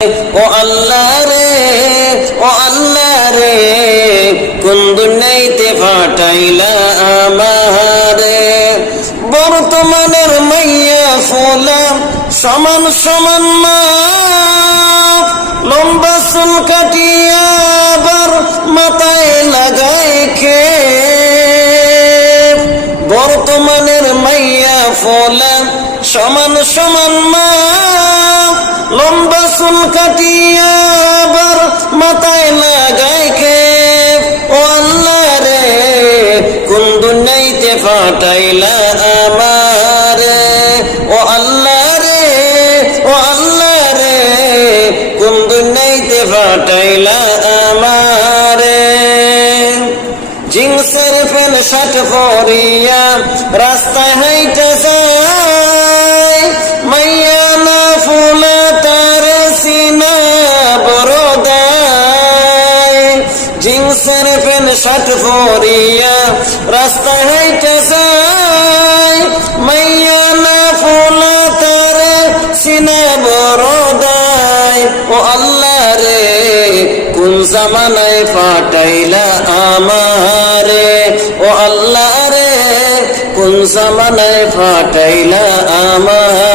ও আল্লাহ রে কোন দুনিয়াতে পাঠাইলা আমারে। বর্তমানের মাইয়া ফোলা সমান সমান মা, লম্বা চুল কাটিয়া আবার মাথায় লাগায় খে। বর্তমানের মাইয়া ফোলা সমান সমান মা, লম্বা চুল কাটিয়া আবার মাথায় লাগায় খে। ও আল্লাহ রে কোন দুনিয়াতে পাঠাইলা আমারে। ও আল্লাহ রে কোন দুনিয়াতে পাঠাইলা আমারে। জিন্সের প্যান্ট শার্ট পরিয়া রাস্তায় হাইটা যায়, মাইয়া না ফুলা তার সিনা বড় দায়। জিন্সের প্যান্ট শার্ট পরিয়া রাস্তায় হাইটা যায়, মাইয়া না ফুলা তার সিনা বড় দায়। ও আল্লাহ রে কোন জামানায় পাঠাইলা আমারে। ও আল্লাহ রে কোন জামানায় পাঠাইলা আমারে।